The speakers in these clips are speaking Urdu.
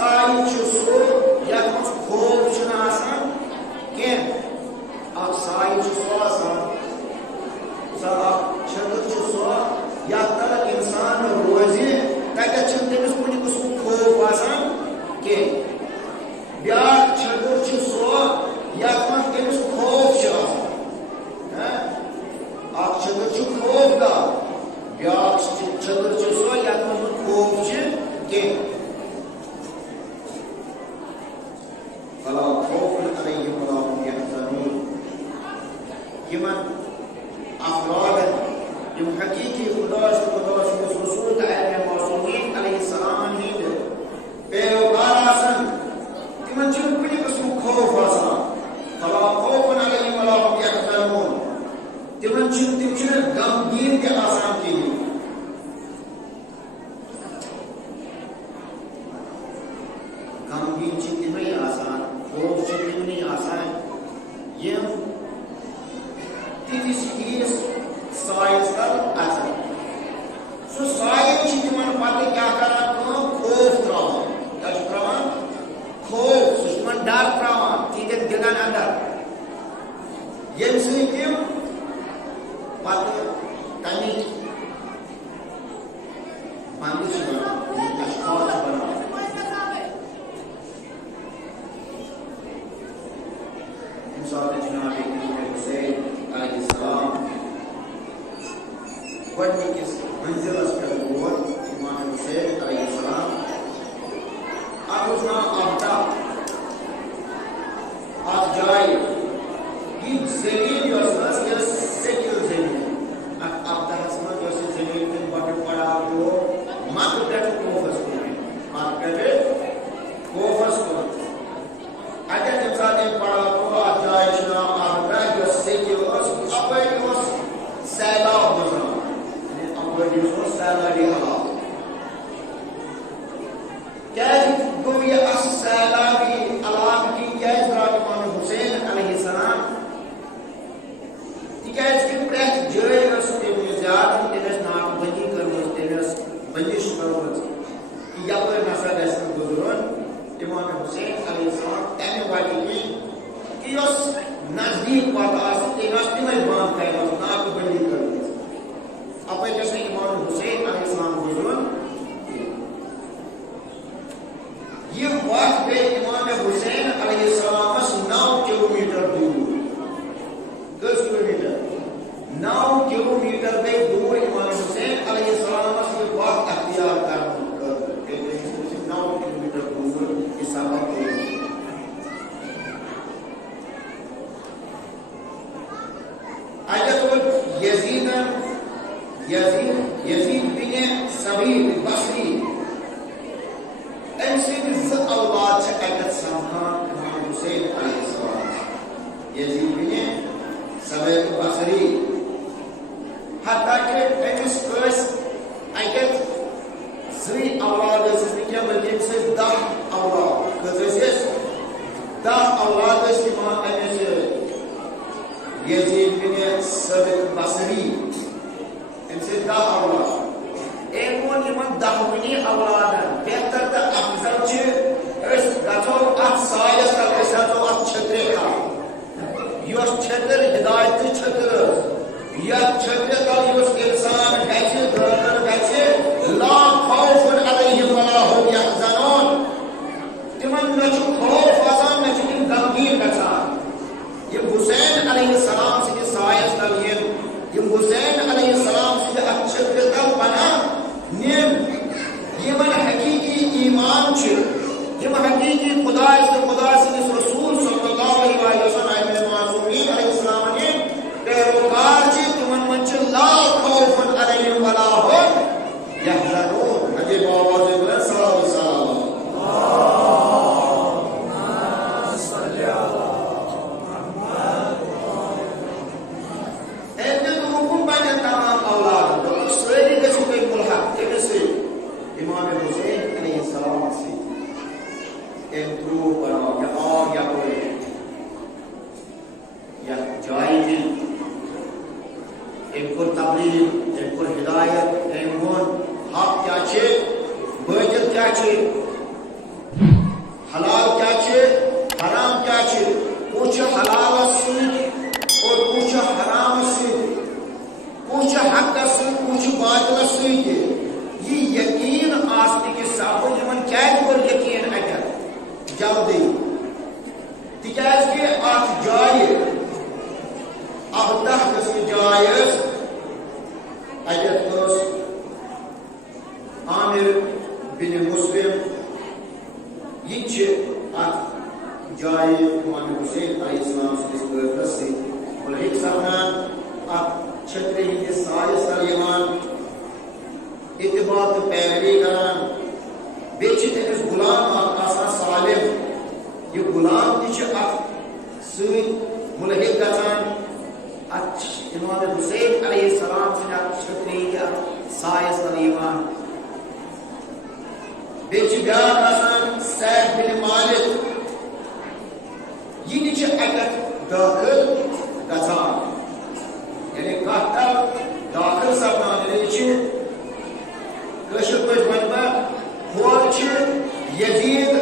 سایہِ چھُ بیاکھ چھدر چھ سو یتھ من تمس خوف چھ آسان اکھ چھدر چھ خوف دا بیاکھ چھدر چھ سو یتھ من خوف چھ کہ فلا خوف علیہم ولا هم يحزنون یمن افراد یم حقیقی خدا رسول تعالی معصومین علیہ السلام ہند پیروکار آسن تمن چھ کُنہِ قسم خوف آسان فلا خوف علیہم ولا هم يحزنون تمن چھ غمگین تہِ آسان کِہیٖنۍ غمگین چھ تمے آسان خوف چھ تمنے آسان یم تیتس چیز سایس کر اثر سو سایہ چھ تمن پتہ کیا کران خوف تراوان کیا چھ تراوان خوف سو تمن ڈر تراوان تیتن دلن اندر یم سۭتۍ تم پتہ تمِچ بندش بنان اشخاص بنان انسان جناب حسین علیہ السلام گۄڈنِکِس منزلس پٮ۪ٹھ ووت امام حسین علیہ السلام اتھ اوس ناو آفتاب اتھ جایہِ یہ زمین یۄس ٲس یہِ ٲس سیٚکِل زمین اتھ آفتابس منٛز یۄس یہِ زمین تٔمۍ گۄڈٕ پڑاو پیوٚو مکہٕ پٮ۪ٹھٕ کوفس کُن مکہٕ پٮ۪ٹھٕ کوفس کُن اتٮ۪تھ ییٚمہِ ساتہٕ أمۍ پڑاو پیوٚو اتھ جایہِ چھُ ناو آفتاب یۄس سیٚکِل ٲس اپٲرۍ اوس سیلاب گُزران اپٲرۍ اوس سیلابی علاقہٕ کیازِ گوٚو یہِ اَصل سیلابی علاقہٕ کِنۍ کیازِ درٛاو امام حسین علیہ السلام تِکیازِ کہِ پرٛٮ۪تھ جایہِ ٲس تٔمۍ زیادٕ تٔمۍ ٲس ناکہٕ بندی کٔرمٕژ تٔمۍ ٲس بندش کٔرمٕژ کہِ یپٲرۍ نسا گژھِ نہٕ گُزرُن امام حسین علیہ السلام تمہِ وجہ کِنۍ کہ یۄس نزدیٖک وتھ آسہِ تٔمۍ ٲس تِمے بنٛد کَرِمَژٕ ناکہٕ بندی کٔرمٕژ اپٲرۍ گژھِ نہٕ امام حسین علیہ السلام گُزرُن یہ وقت گئی امام حسین علیہ السلامس 9 کلومیٹر دور کس کلومیٹر 9 کلومیٹر گئی دور امام حسین علیہ السلامس یہ وقت اختیار کرنے 9 کلومیٹر دور یہ سفر اجت یزید بن سبیل بصری ام سۭتۍ 2 اولاد چھِ اَتٮ۪تھ سَپدان امام حسین علیہ السلام یزید بن سبیل بصری حتیٰ کہ أمِس ٲسۍ اَتٮ۪تھ 2 اولاد ٲسِس نہٕ کینٛہہ بلکہِ أمِس ٲسۍ 10 اولاد کٔژ ٲسۍ أسۍ 10 اولاد ٲسۍ یِوان أمِس یزید بن سبیل بصری أمِس ٲسۍ 10 اولاد أمۍ ووٚن یِمن 10 اولادن بہتر تہٕ افضل چھِ أسۍ گژھو اتھ سایس تل أسۍ رَٹو اتھ چھترِ تل یۄس چھتٕر ہدایتٕچ چھتٕر ٲس یتھ چھترِ تل یُس انسان گژھِ دٲخل گژھِ لا خوف علیہم ولا هم یحزنون تمن نہ چھُ خوف آسان نہ چھِ تِم غمگیٖن گژھان یِم حسین علیہ السلام سٕنٛدِس سایس تل یِم حسین علیہ السلام سٕنٛدِ اتھ چھترِ تل پناہ نِن یمن حقیقی ایمان چھ یم حقیقی خدا سندس رسول صلی اللہ علیہ وسلم معصومین علیہ السلام پیروکار چھ تمن من چھ لا خوف علیہم ولا هم یحزنون عجیب آواز بلند صلی اللہ علیہ وسلم امام حسین علیہ السلام سے امپروو بناؤ یا اور یا کوئی یا جائے ام کو تبلیغ ام کو ہدایت ام کو حق کیا چھے باطل کیا چھے حلال کیا چھے حرام کیا چھے کچھ حلال سے اور کچھ حرام سے کچھ حق سے کچھ باطل سے یہ یقین آسنے کے ساتھ یمن کیا پر یقین اگر جلدی یہ جائے امام حسین علیہ السلام سے قدرت سے ملحق سپدان چھتری ہندس سایس تل یوان اتباع تو پیروی کران بیچ تمس غلام آسان سالم یہ غلام تہ سۭتۍ ملحق گژھان امام حسین علیہ السلام سٕنٛدِ چھتری یا سایس تل یوان بیچ بیاکھ آسان سعد بن مالک یہ تہ اکھ داخل گژھان یعنی کتھ داخل سپدان یعنی کشر پہ ون بہ یزید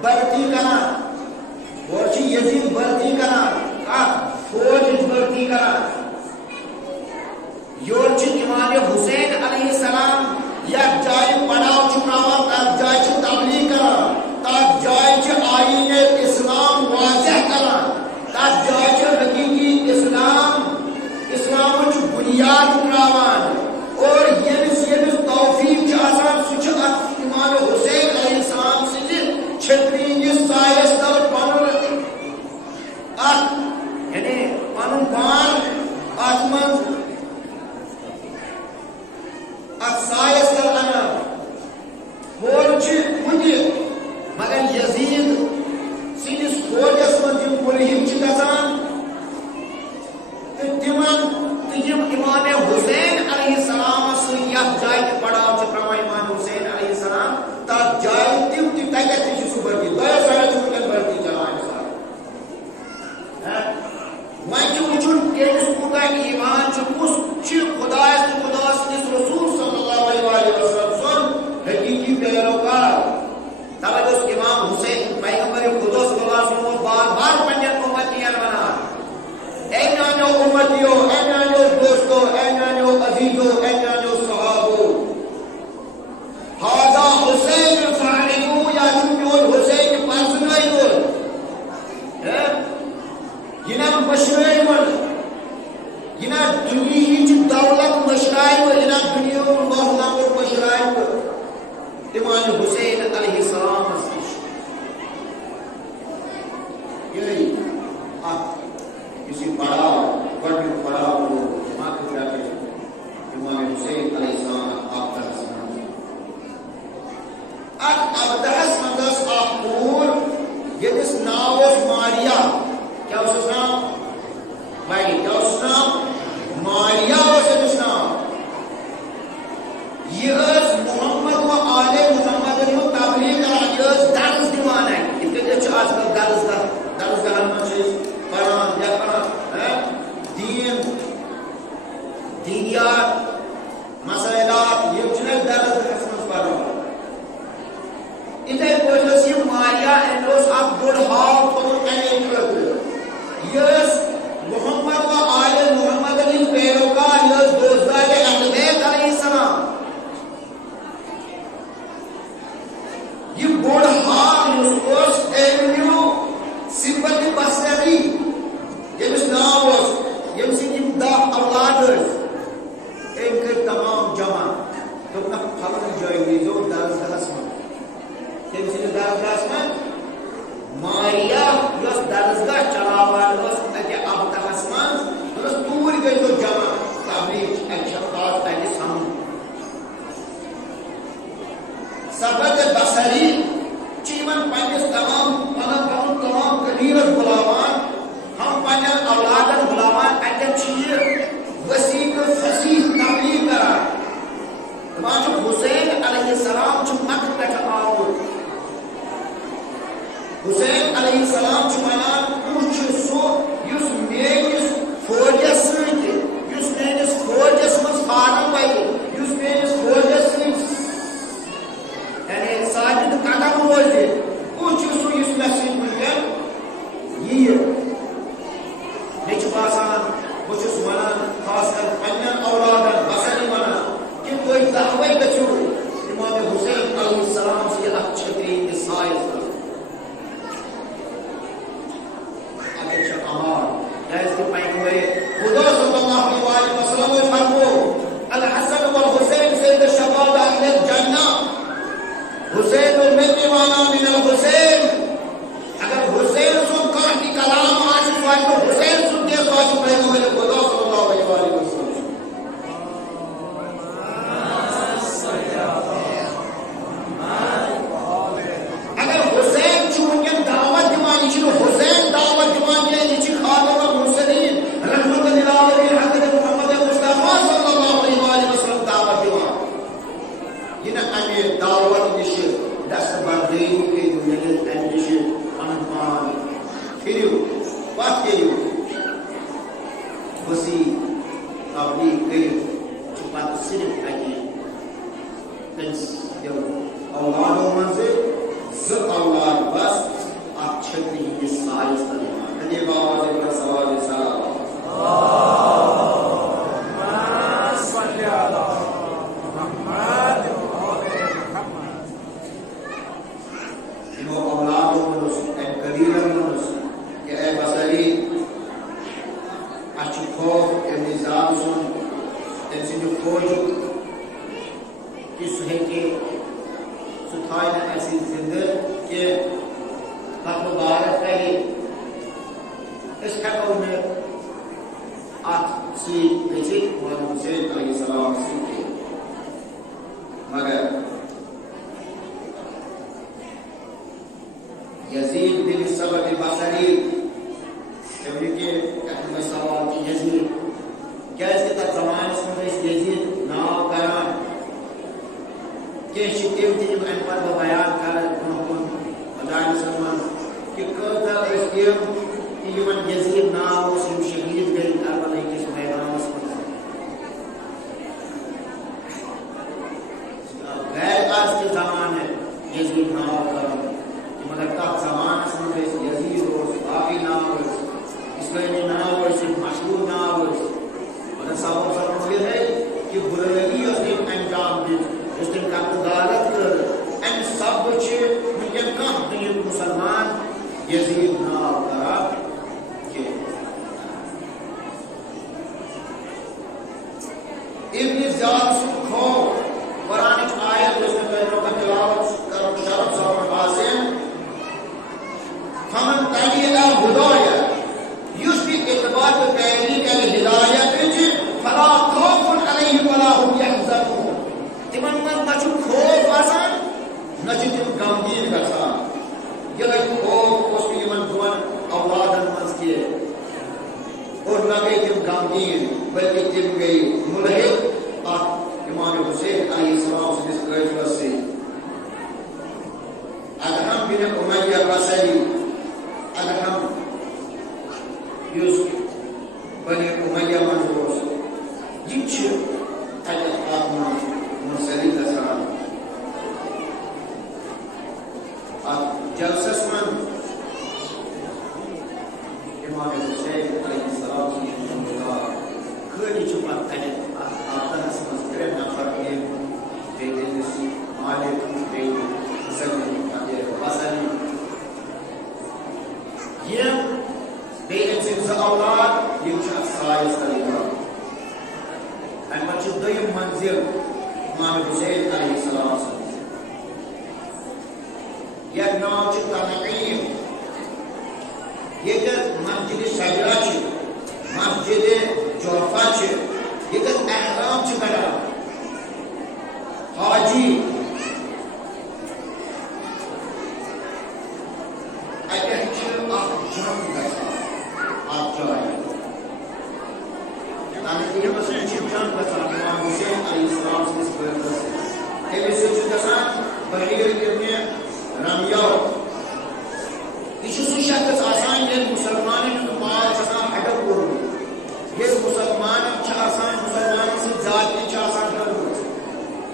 بھرتی کران یزید بھرتی کران فوج بھرتی کران یور امام حسین علیہ السلام یتھ جائے پڑاؤ تراوان تر جائے تبلیغ کران تر جائے آئین اسلام واضح کران تر جائے حقیقی اسلام بنیاد تراوان اور یمس توفیق آسان سہ امام حسین علیہ السلام سٕنٛدِ چھتری ہندس سایس تل پنن یعنی پنن پان ات من سایس تل انان فوج کُنہِ مگر یزید سٕنٛدس فوجس منٛز یم ملحق گژھان تم امام حسین علیہ السلام سی جائے پڑاؤ تراوان امام حسین علیہ السلام تر جائے تم تتھ سہ بھرتی دو سال ونکن بھرتی چلان وچن کمس کوتاہ ایمان کس خدا خدا سندس رسول صلی اللہ علیہ وسلم سن حقیقی پیروکار توے گوس امام حسین پیغمبر خدا صلی اللہ علیہ وسلم بار بار پنجن امتیان ونان اے میانو امتیو اے میانو دوستو اے میانو عزیزو اے میانو صحابو هذا حسین فعلو یا میون حسین پرزنائی گول یہ مشرائی من یہ دنیا دولت مشرائی من یہ دنیا محلہ مشرائی من امام حسین علیہ السلام یہی کسی پڑاؤ بڑی پڑاؤ امام حسین علیہ السلام آپ کا ابدہس مندس پور یس ناو ماریا کیا اس نام بھائی کیا اس نام ماریا اس نام یہ محمد و آل محمد تبلیغ کران یہ درس دیوان ہے یہ آج کل درس گاہن من پڑھان لیکھان دینیات مسائلات یہ درس گاہس من پڑھان اتھے پٲٹھۍ یہ ماریا اکھ بوٚڑ ہاو تھوٚمُت اَمے خٲطرٕ یۄس محمد و آل محمد ہٕنٛدۍ پیروکار یۄس دوستدارِ اہل بیت علیہ السلام یہ بوٚڑ ہاو یُس اوس أمۍ نیوٗ صفت بصری ییٚمِس ناو اوس ییٚمہِ سٕنٛدۍ یِم 10 اولاد ٲسۍ أمۍ کٔرۍ تمام جمع دوٚپنکھ پھلٲنۍ جایہِ نیٖزیو درسگاہس منٛز تم سندس درسگاہس من ماریا یس درسگاہ چلاوان اتہ ابتہس من تور گئی جمع تبلیغ اکشفات اتہ سم سبت بصری پنس تمام قبیلس بلاوان ہم پن اولادن بلاوان اتن وسیع فصیح تبلیغ کران دپان حسین علیہ السلام مکہ پہ آمت حسین علیہ السلام ونان کس سہ میس فوجس سنس فوجس مز فارم ویل میس فوجس یعنی ساجد قدم روز کس سہ مے سن ونکین یہ مے باسان بہت ونان خاص کر پنن اولادن بسن ونان کہ تھی دعوے گھو امام حسین علیہ السلام سے چھتری سائز اس ہیکو میں ات سی گژھِتھ امام حسین علیہ السلام سۭتۍ مگر یزید بن سبق بصری کہ سوال کہ یزید کیا تک زمانس مز یزید ناو کران کیٚنٛہہ چھِ تِم تہِ یِم اَمہِ پتہٕ بہٕ بیان کرٕ برونٛہہ کُن خۄدایَس منٛز کہ کۭژاہ ٲسۍ تِم کہ یِمن یزید ناو اوس یِم شہیٖد گٔے کربلا کِس میدانس منٛز غیر آز کہِ زمانہٕ یزید ناو کران مگر تتھ زمانس منٛز ٲسۍ یزید اوس باقٕے ناو ٲسۍ اسلٲمی ناو ٲسۍ مشہوٗر ناو ٲسۍ مگر سوال سپُد یِہے کہ بُرٲیی یۄس تٔمۍ انجام دِژ یۄس تٔمۍ قتل کٔر امہِ سببہٕ چھِ وٕنکٮ۪ن کانٛہہ دُنیُک مُسلمان یزید ناو کران کینٛہہ ابن زیاد سُنٛد خوف قرآنٕچ آیت یۄس مےٚ تۄہہِ برونٛہہ تلاوت کرُن شرط صٲبن باسٮ۪ن فمن تبع الهدايا یُس تہِ اتباع تہٕ پیروی کرِ ہدایتٕچ فلا خوف علیہم ولا هم يحزنون تِمن منٛز نہ چھُ خوف آسان نہ چھِ تِم غمگیٖن گژھان یِہے خوف اوس نہٕ یِمن دۄن اولادن منٛز کینٛہہ اور نہ گٔے تِم غمگیٖن بلکہ تِم گٔے مُلحد اتھ امام حسین علیہ السلام سٕنٛدِس قٲفلس سۭتۍ ادہم بن امیہ بصری ادہم یُس بنی امیہ منٛز اوس یہِ چھِ تتٮ۪تھ اتھ منٛز منسلک گژھان اتھ جلسس منٛز امام حسین علیہ السلام خٲلی چھُ پتہٕ تتٮ۪تھ اتھ آتنس منٛز ترٛےٚ نفر یِم بیٚیہِ تٔمِس مالک بیٚیہِ بصری یِم بیٚیہِ أمۍ سٕنٛدۍ زٕ اولاد یِم چھِ اتھ سایس تل یِوان امہِ پتہٕ چھُ دوٚیِم منزِل امام حسین علیہ السلام سٕنٛز یتھ ناو چھُ تنعیم ییٚتٮ۪تھ مسجد شجرا چھِ مسجد جوفا چھِ ییٚتٮ۪تھ احرام چھِ کڑان حاجی اتٮ۪تھ چھِ اکھ جنگ گژھان اتھ جایہِ تنعیمس منٛز چھِ جنگ گژھان امام حسین علیہ السلام سٕنٛدِس قٲفلس تٔمِس سۭتۍ چھُ گژھان بحیر ابن رمیا یہ سہ شخص آسان ییٚلہِ مسلمانن ہُنٛد مال چھُ آسان ہڑپ کوٚرمُت ییٚلہِ مسلمانن چھِ آسان مسلمانن سٕنٛز ذاتی چھِ آسان کٔرمٕژ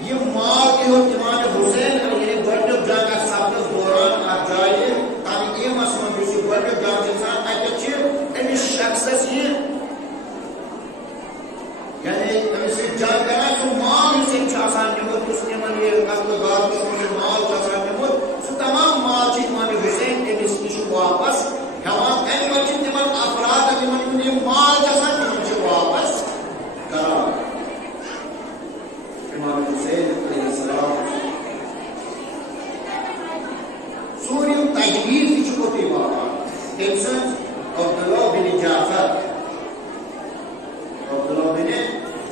یہِ مال تہِ ہیوٚت امام حسین ییٚلہِ گۄڈنیُک جنگ اتھ سپدس دوران اتھ جایہِ تنعیمس منٛز یُس یہِ گۄڈنیُک جنگ چھُ گژھان اتٮ۪تھ چھِ أمِس شخصس یہِ یعنی أمِس سۭتۍ جنگ کران سُہ مال یُس أمۍ چھُ آسان نیوٗمُت یُس یِمن یہِ قتل غارتس منٛز یہِ مال چھُ آسان نیوٗمُت سُہ تمام مال چھِ امام حسین أمِس نِش واپس ہٮ۪وان امہِ پتہٕ چھِ تِمن افرادن یِمن ہُنٛد یہِ مال چھُ آسان تِمن چھِ واپس کران امام حسین علیہ السلام ژوٗرِم تجویٖز تہِ چھُ اوٚتُے واتان تٔمۍ سٕنٛز عبداللہ بن جعفر عبداللہ بن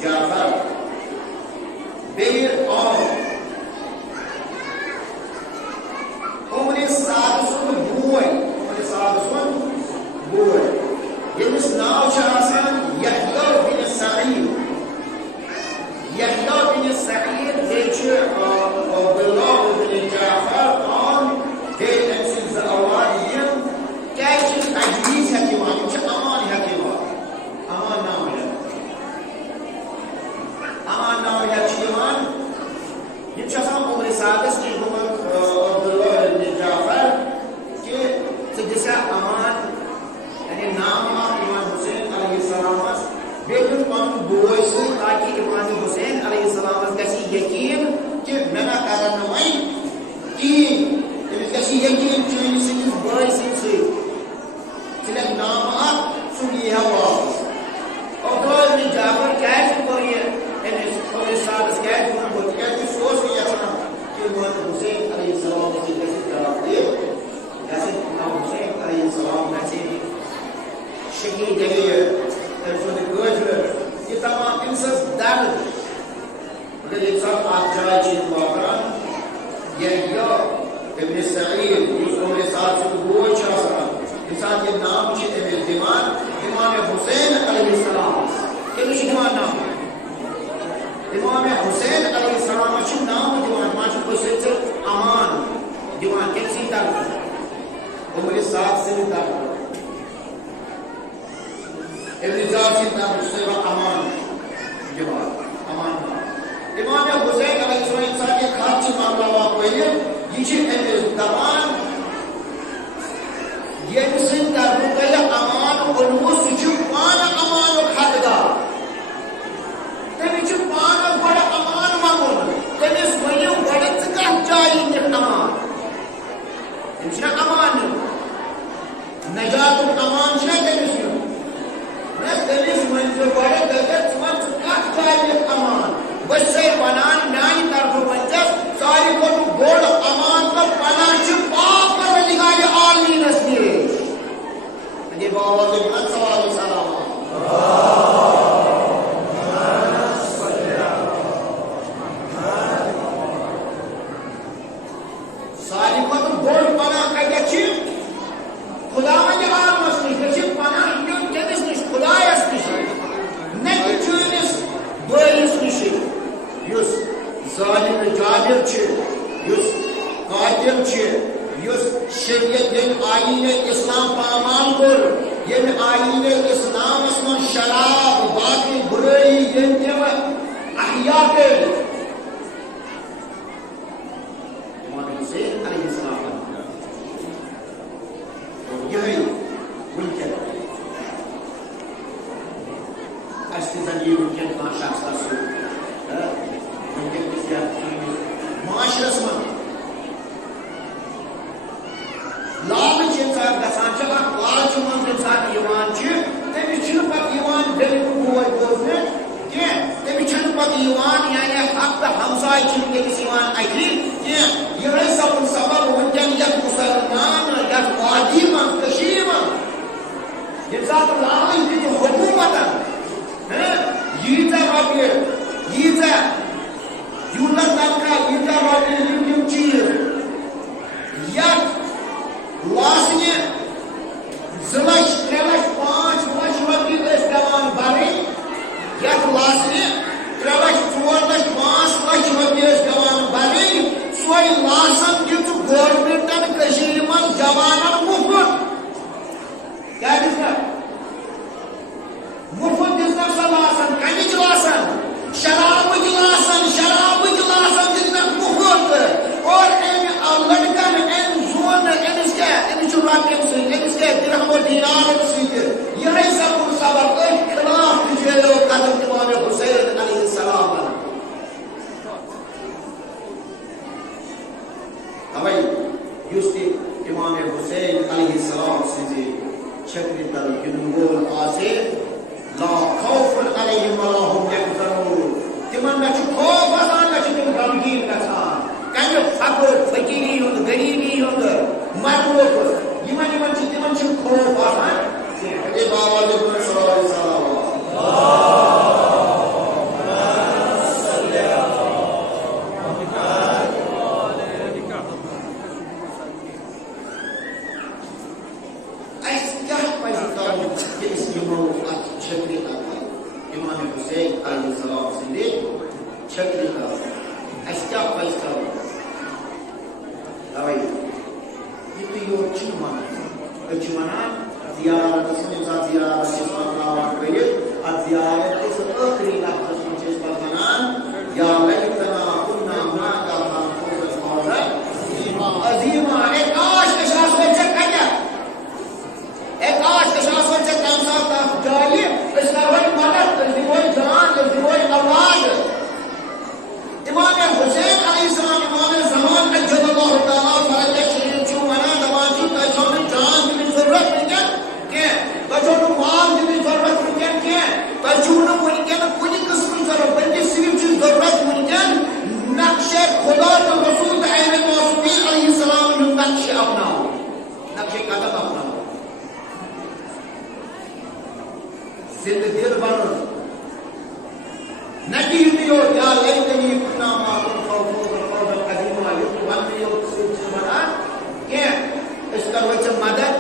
جعفر بیٚیہِ آو عمر سعد سُنٛد بوے عمر سعد سُنٛد بوے ییٚمِس ناو چھُ آسان یحیٰ بن سعید یحیٰ بن سعید بیٚیہِ چھُ عبداللہ بن جعفر آن بیٚیہِ أمۍ سٕنٛدۍ زٕ اولاد یِم کیٛازِ چھِ تجویٖز ہٮ۪تھ یِوان یِم چھِ امان ہٮ۪تھ یِوان امان ناو ہٮ۪تھ امان ناو ہٮ۪تھ چھِ یِوان یِم چھِ آسان عمر سعدس نِش گوٚمُت عبداللہ بن جعفر کہ ژٕ دِسا امان یعنی نام اکھ امام حسین علیہ السلامس بیٚیہِ دیُت پنُن بوے سۭتۍ تاکہِ امام حسین علیہ السلامس گژھِ یقیٖن کہ مےٚ نہ کرن نہٕ وۄنۍ کِہیٖنۍ تٔمِس گژھِ یقیٖن چٲنِس سٕنٛدِس بٲے سٕنٛدۍ سۭتۍ ژٕ لیکھ نام اکھ سُہ یی ہا واپس عبداللہ بن جعفر کیٛازِ کوٚر یہِ أمِس عمر سعدس کیٛازِ ووٚنمُت تِکیٛازِ سُہ اوس نہٕ یژھان کہ امام حسین علیہ السلام سۭتۍ گژھِ خراب گژھِ امام حسین علیہ السلام گژھِ کی دلیل یہ تمام انسان درد مگر یہ سب آپ جائے چیز واقعان یہ ابن سعید اس کو میرے ساتھ سے گوئی چاہ سکا انسان یہ نام چیز ابن دیوان امام حسین علیہ السلام کہ نشی دیوان نام امام حسین علیہ السلام اچھی نام دیوان مانچہ کوئی سے امان دیوان کسی درد وہ میرے ساتھ سے درد ابن جاسی درد سے امان دیوان امان امام حسین علیہ السلام انسان کے خارج معاملہ واقع ہے یہ چیز دبان یہ مسلم کا رکیہ امان علمو سچو پانا امان و خدگار تمی چو پانا بڑا امان مانگون تمی سوئیو بڑا تکہ جائی نک امان انچنا امان نجات الامان چنا تمی سوئیو تمی سوئیو بڑا تکہ جائی نک امان بس سے پنان نائی طرف ونجس ساری کو بوڑ امان کا پنان چو پاک پر لگائی آلی نسلیے یہ باوض بلند سوال سلام ساری کو بوڑ پنان کا گچی خدا میں آل مسلی گچی پنان یون جنس نش خدا اس نشی نکی چونس دویس نشی یس ظالم جابر چھ یس قاتل چھ یس شریعت ین آئین اسلام پامان کر ین آئین اسلام اسمان شراب باقی برائی ین تیو احیاء کے امام حسین علیہ السلام اور یہی ملکن اشتزن یہ ملکن کان شخص کا سو معاشرس من لالچ انسان گسان چھ اخ لالچ من انسان یوان چھ تمس چھ پتہ یوان دل کو بوزنے کہ تمس چھ پتہ یوان یعنی حق ہمسائے چھ تمس یوان اکی کہ یہ سبب ونکن یک مسلمان یک وادی من کشیر من انسان لالچ کی حکومت یہ ربی یہ یوتا تنکا یوتا رابطی یم چیز یک لاسنی زلش ترلش 5 لچھ رپی اس دوان باری یک لاسنی ترلش 4 لچھ 5 لچھ رپی اس دوان باری سوئی لاسن دیت گورنمنٹن کشیر من جوانن مفت کیا دیسنا مفت دیسنا سا لاسن کنیچ لاسن شراب جلاسن جتنا مفت اور ان لڑکن ان زون انس کے درہم و دینار یہ سب سبب خلاف جیلو قدم امام حسین علیہ السلام اوئی یستی امام حسین علیہ السلام سے چھکری تل ینگول آسے لا خوف علیہم ولا هم یحزنون تمن نہ خوف آسان نہ تم غمگین گژھان کنے فقر فقیری ہند غریبی ہند مرموت یمن تمن خوف آسان اے بابا صلی اللہ علیہ وسلم امام حسین علیہ السلام سے چھکری کا اشکا پیسہ اوئی یہ تو یہ چمانا زیارت سنجا زیارت اسمان نام کرید اب زیارت اس آخری لفظ سنجھے اس پر بنان یا لیتنا کننا ماتا خانفوز فوزا عظیمہ ایک آش کشاس میں چک کھجا ایک آش کشاس میں چک کھجا جائیے اس کا وہی مدد وہی جان وہی اولاد امام حسین علیہ السلام امام زمان اجد اللہ تعالیٰ فرج شریف چون منا دوان چون تجھون جان کی ضرورت نہیں کہ تجھون مال کی ضرورت نہیں کہ تجھون زندہ دل بنن نتیجہ یوت یا لیتنی کنا معکم فوزا عظیما یوت ون یوت سوچ بنان کہ اس کرو چھ مدد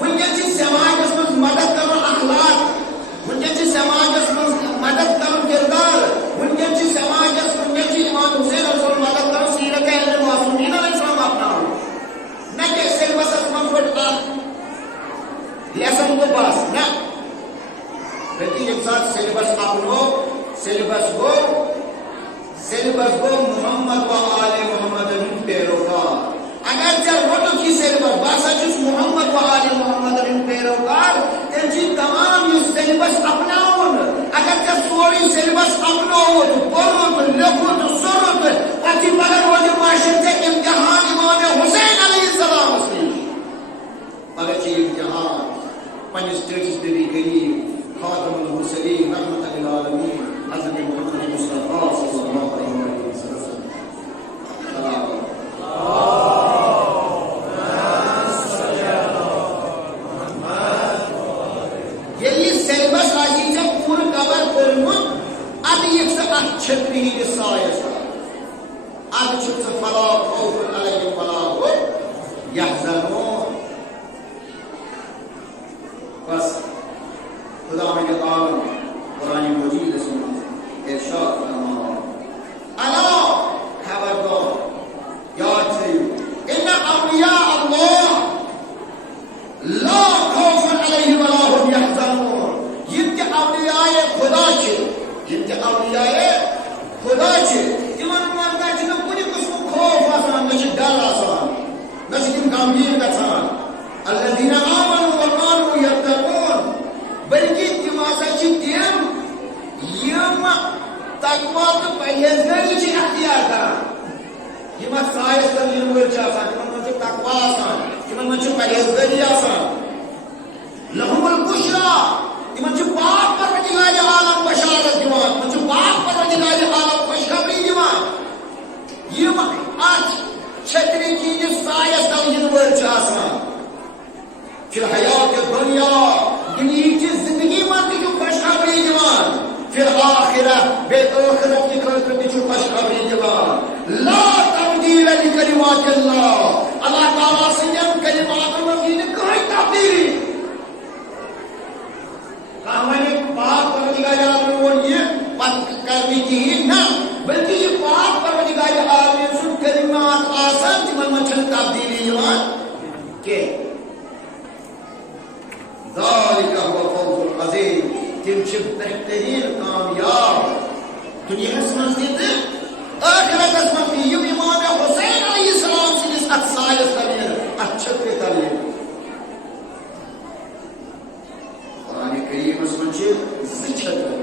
ونکن چھ سماجس من مدد کرن اخلاق ونکن چھ سماجس من مدد کرن کردار ونکن چھ سماجس ونکن چھ امام حسین رسول مدد کرن سیرت اہل معصومین علیہ السلام اپناؤ نہ کہ سیلبس من پٹ لیسن کو پاس نہ بلکہ ایک ساتھ سیلبس اپنو سیلبس کو محمد و آل محمد ان پیروکار اگر چل روٹو کی سیلبس باسا جس محمد و آل محمد ان پیروکار تنجی تمام یہ سیلبس اپناؤن اگر چل سوری سیلبس اپناؤن پڑھو لکھو سنو پچی پڑھر وہ جو معاشر سے امتحان امام حسین علیہ السلام سے اگر چی امتحان پنس ٹیچس دری گئی خاتم المرسلین رحمت للعالمین حضرت محمد مصطفیٰ صلی اللہ علیہ وسلم یلی سیلبس آسی سے پور کور کرمت اد یک سے چھتری سایس اد چھت سے فلا خوف علیہم ولا هم یحزنون بس خدا میں تعالی قرآن مجید سے ارشاد فرمایا الا خبردار یاد سے ان اولیاء اللہ لا خوف علیہم ولا هم یحزنون یہ اولیاء خدا چھے یہ اولیاء خدا چھے تمن مرنا چھے کُنہِ قسم خوف آسان نہ چھِ ڈر آسان نہ چھِ تِم غمگیٖن گژھان الذین آمنوا وکانوا یتقون بلکہ تم ہسا تم یم تقوی تو پرہیزگاری اختیار کران یم سایس تل ین ول تمن من تقوی آسان تمن من پرہیزگاری آسان لهم البشرا تمن پاک پروردگار عالم بشارت دیوان تمن پاک پروردگار عالم خوشخبری دیوان یم ات چھتری کی سایس تل ین ول آسان پھر حیات دنیا کی زندگی میں جو خوشخبری دیوان پھر آخرت بے آخرت کی خاطر جو خوشخبری دیوان لا تبدیل لکلمات اللہ اللہ تعالیٰ سے یم کلمات مبین کوئی تبدیلی ہمارے پاک پروردگار عالم اور یہ بات کرنے کی نہ بلکہ یہ پاک پروردگار عالم سے کلمات آسان تمن مچھل تبدیلی دیوان کہ ذالک هو الفوز العظیم تم چھ بہترین کامیاب دنیا من دیتے آخرت من یم امام حسین علیہ السلام سے اس اقصائیت کریں اچھتے کریں قرآن کریم من چھ زی چھتر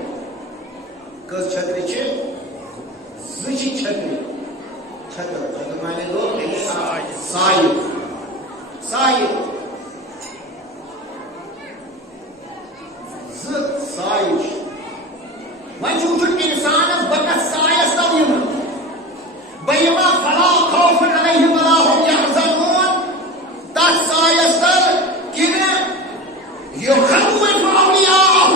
کس چھتری چھ زی چھتری چھتر معنی دو سائد سائد سائش وۄنۍ چھُ وٕچھُن اِنسانَس بہٕ کَتھ سایَس تل یِمہٕ بہٕ یِما فلا خوف علیہم ولا هم یحزنون تَتھ سایَس تل کِنہٕ یُخَوِّفُ اولیاءَہُ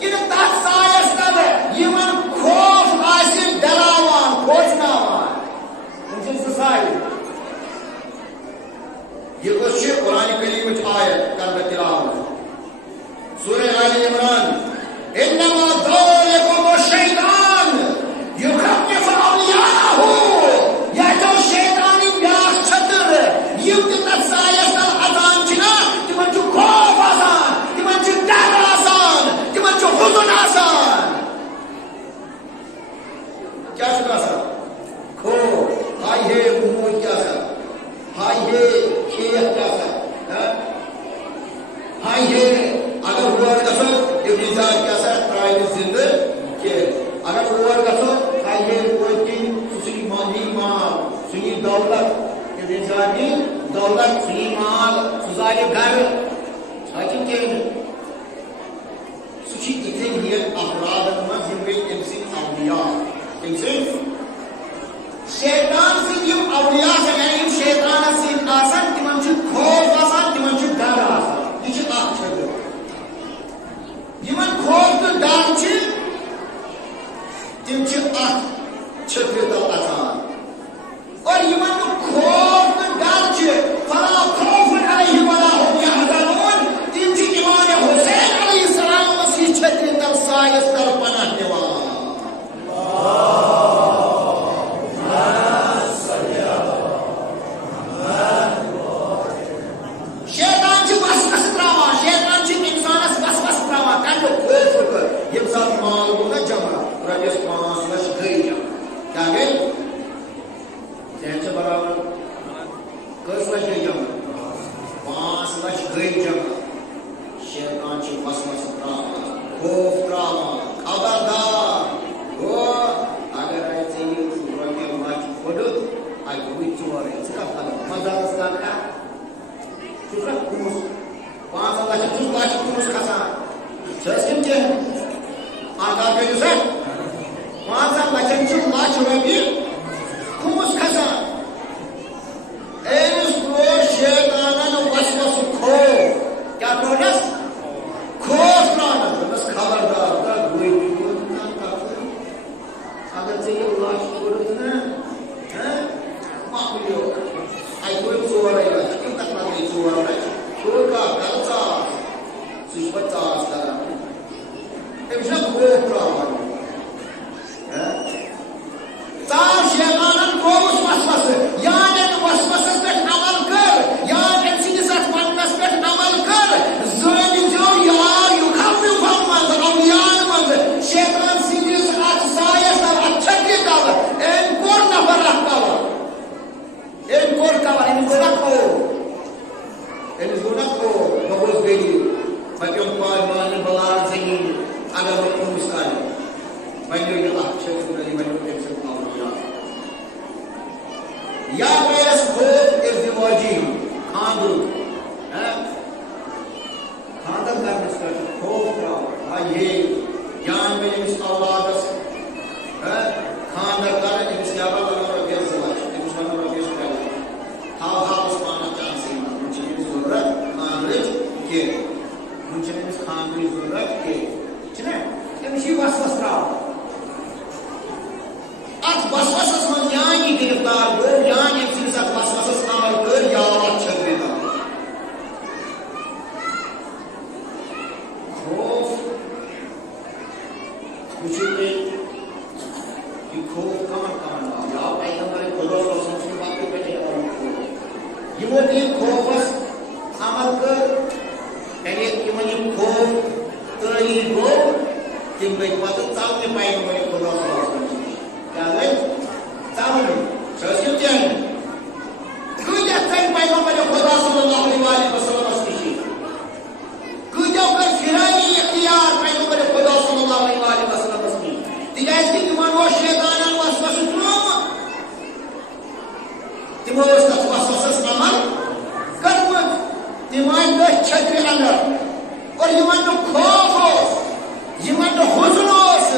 کِنہٕ تَتھ سایَس تل یِمن خوف آسہِ ڈراوان کھوژناوان تِم چھِ زٕ سایہِ یہ کۄس چھِ قرآن کریٖمٕچ آیت کر بہٕ تِلاوت سورہ آل عمران انما ذالکم الشیطان یخوف اولیاءہ یا جو شیطانی بیاکھ چھتر یم تہِ تتھ سایس تل اژان چھِنا تمن چھُ خوف آسان تمن چھُ ڈر آسان تمن چھُ حزن آسان کیا چھُ آسان خوف ہائی ہے موج کیا آسان ہائی ہے شیخ کیا آسان ہائی ہے اگر اور گژھو ابتدار کیا سا ترائے زندہ کہ اگر اور گژھو آئیے کوئی کن سنی مالی مال سنی دولت ابتدار دولت سنی مال سزاری گھر ساچن کے سچی اتنے نیت افراد میں زندگی انسی اولیاء انسی شیطان سے یم اولیاء سے یعنی شیطان سے آسان تمن چھ خوف آسان تمن چھ ڈر آسان یہ چھ اخ چھتر گئی جگہ شیطان چھ وسوس تراوان خوف تراوان خبردار گو اگر ایسے ہی رۄپیہِ لچھ پھُٹُت اَتہِ گوٚوُے ژورے ژٕ کتھ کران مزاقس کران چھُس نا پونٛسہٕ 5 لچھ چھُس لچھ پونٛسہٕ کھسان چھس کِنہٕ کینٛہہ آگاہ کٔرِو سا 5 لچھن چھُ لچھ رۄپیہِ پونٛسہٕ کھسان أمِس ترٛوو شیطانن وسوسہٕ خوف کیٛاہ ترٛوونس خوف ترٛاونس دوٚپنس خبردار گوٚے اگر ژےٚ یہِ لچھ کوٚرُتھ نا مۄکلیو اَتہِ گوٚے 4 لچھ تِم کتھ پتہٕ گٔے 4 لچھ ژٕ کر ژاس سُہ چھُ پتہٕ ژاس کران أمِس چھُنا خوف ترٛاوان ژاو شیطانن ترٛووُس وسوسہٕ یان أمۍ وسوسس پٮ۪ٹھ عمل کر یان أمۍ سٕنٛدِس اتھ وننس پٮ۪ٹھ عمل کر زٲنِزیو یار یُخوِفُ منٛز اولِیاہن منٛز شیطان سٕنٛدِس اتھ سایس تل اتھ چھکرِ تل أمۍ کوٚر نفر اکھ کور أمۍ کوٚر کور أمِس گوٚو نا خوف أمِس گوٚو نا خوف بہٕ گوٚوُس غریٖب مےٚ پیوٚم پاے مانہِ بلار زٔمیٖن اگر بہٕ پونٛسہٕ کَرٕ وۄنۍ نیوٗ یہِ اکھ چھکرِ وۄنۍ نیوٗ أمۍ سُنٛد اولِیا یا گٔیس خوف ازدواجی خاندرُک خاندر کرنس پٮ۪ٹھ خوف تراوان ہے جان مےٚ أمِس اولادس خاندر کرن أمِس نیبر لگن رۄپیس 2 لچھ أمِس ونن رۄپیس 3 لچھ تھاو حالس پانس چانسٕے منٛز وۄنۍ چھنہٕ أمِس ضروٗرت خاندرٕچ کینٛہہ وۄنۍ چھنہٕ أمِس خاندرٕچ ضروٗرت کینٛہہ چھُنا أمِس چھِ وسوس تراوان اتھ وسوسس منٛز یانی گرفتار گوٚو یان ییٚمہِ سٕنٛدِس اتھ وسوسس عمل کٔر یا اتھ چھکرِ تل خوف وٕچھِو تُہۍ یہِ خوف کمن کمن آو یا پیغمبر خدا صلی اللہ علیہ وسلم سٕنٛدِ وقتہٕ پٮ۪ٹھٕے آو یہِ خوف یِمو تہِ یہِ خوفس عمل کٔر یعنی یِمن یہِ خوف تٲری گوٚو تِم گٔے پتہٕ ژلنہِ پیغمبر خدا صلی اللہ علیہ وسلم کیٛاہ گٔے ژلنہِ سۄ ٲس یِم چینہِ کۭتیاہ ژٔلۍ پیغمبر خدا صلی اللہ علیہ وسلمس نِش کۭتیاہ کٔر فِرٲنی اختیار پیغمبر خدا صلی اللہ علیہ وسلمس نِش تِکیٛازِ کہِ تِمن اوس شیطانن وسوسہٕ ترٛوومُت تِمو ٲس تتھ وسوسس عمل کٔرمٕژ تِم آیہِ تٔتھۍ چھکرِ انٛدر اور یِمن نہٕ خوف اوس یِمن نہٕ حُزُن اوس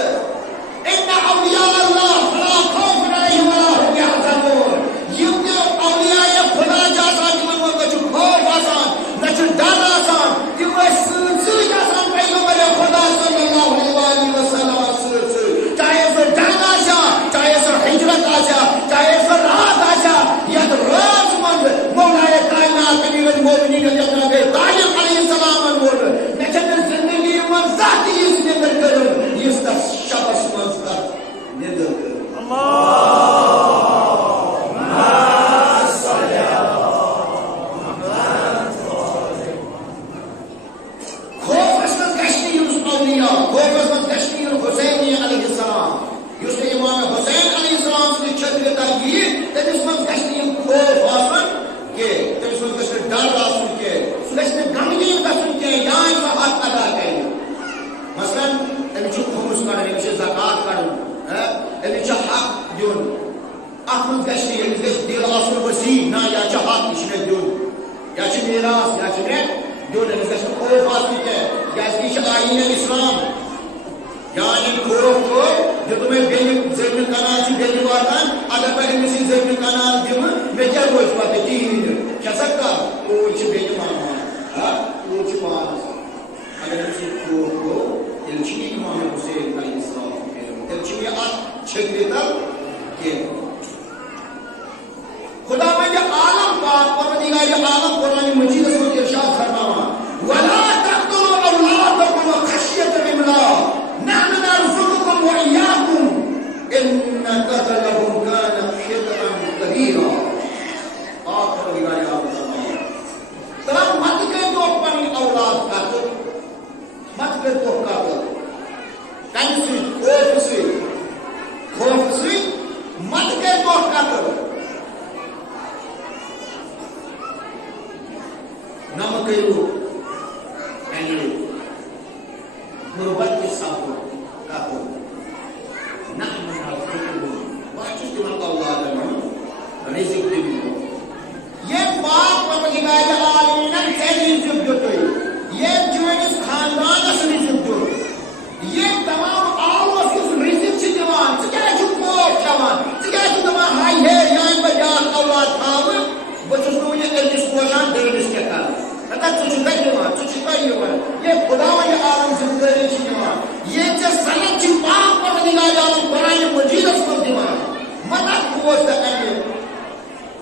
اِنَّ اولیاء اللہ فلا خوف علیہم ولا هم یحزنون یِم تہِ اولیاء خدا چھِ آسان تِمن منٛز نہ چھُ خوف آسان نہ چھُ ڈر آسان تِم ٲسۍ سۭتۍ سۭتۍ آسان پیغمبر خدا صلی اللہ علیہ وسلم سۭتۍ سۭتۍ چاہے سُہ ڈر آسیا چاہے سُہ ہجرت آسیا چاہے سُہ رات آسیا یتھ رٲژ منٛز مولائے کائنات امیر المومنین حضرت نبی طالب علیہ السلامن ووٚن مےٚ چھنہٕ زندگی منٛز زانٛہہ تہِ یِژھ نِندٕر کٔرمٕژ یُس تتھ شبس منٛز تتھ نِندٕر کٔر خوفس منٛز گژھِ نہٕ یُس اولیاء خوفس منٛز گژھِ نہٕ یُن حسینی علیہ السلام یُس نہٕ امام حسین علیہ السلام سٕنٛدِ چھکرِ تل یِیہِ تٔمِس منٛز گژھِ نہٕ یِم خوف آسُن کینٛہہ تٔمِس منٛز گژھِ نہٕ ڈر آسُن کینٛہہ سُہ گژھِ نہٕ غمگیٖن گژھُن کینٛہہ یان سُہ حق ادا کرِ مثلاً أمِس چھُ خُمُس کڑُن أمِس چھُ زکات کڑُن أمِس چھُ حق دیُن اتھ منٛز گژھِ نہٕ أمِس گژھِ دِل آسُن وسیع نہ یا چھُ حق یہِ چھُ مےٚ دیُن یا چھُ میراث یا چھُ مےٚ دیُن أمِس گژھِ نہٕ خوف آسُن کینٛہہ کیٛازِ کہِ یہِ چھُ آیٖنِ اسلام یان ییٚلہِ خوف کوٚر دیُتُم مےٚ بیٚیہِ زٔمیٖن کنال چھِ بیٚیہِ واتان اگر بہٕ أمِس یہِ زٔمیٖن کنال دِمہٕ مےٚ کیٛاہ روزِ پتہٕ کِہیٖنۍ نہٕ چھےٚ سا کتھ اوٗرۍ چھِ بیٚیہِ مانان اوٗرۍ چھِ پانس اگر أمِس یہِ خوف گوٚو تیٚلہِ چھِ یہِ امام حسین علیہ السلام تیٚلہِ چھُ یہِ اتھ چھکرِ تل کینٛہہ خدا وندِ عالم پاک پروردگارِ عالم قرآنِ مجیدس منٛز ارشاد فرماوان ولا تقتلوا اولادکم خشیۃ املاق نحن نرزقکم وإیاکم ان قتلهم كان خطأ کبیرا پاک پروردگارِ عالم فرماوان ترا مت کٔرۍتو پنٕنۍ اولاد قتل مت کٔرۍتو قتل کمہِ سۭتۍ خوفہٕ سۭتۍ مت کٔرۍتو قتل نم کرو غربت کے ساتھ کتو نحن نرزقهم بہت تمن اولاد رزق دو یہ پاک پروردگار عالمین ژے رزق دیُت یہ چٲنِس خاندانس رزق دیُت یہ تمام آلوس یُس رزق چھِ دِوان ژٕ کیٛازِ چھُکھ پوش کھٮ۪وان ژٕ کیٛازِ چھُکھ دپان ہاے ہے یانہِ بہٕ بیٛاکھ اولاد تھاوٕ بہٕ چھُس نہٕ وُنہِ أکِس پوشان دوٚیمِس کیٛاہ کرٕ ژٕ چھُکھ کتہِ دِوان ژٕ چھُکھ کتہِ یِوان یہ خداوند عالم سٕنٛز تعریٖف چھِ دِوان یہ ژےٚ سند چھِ پاک پروردگار عالم قرآن مجیدس منٛز دِوان مدد اوس تہٕ امہِ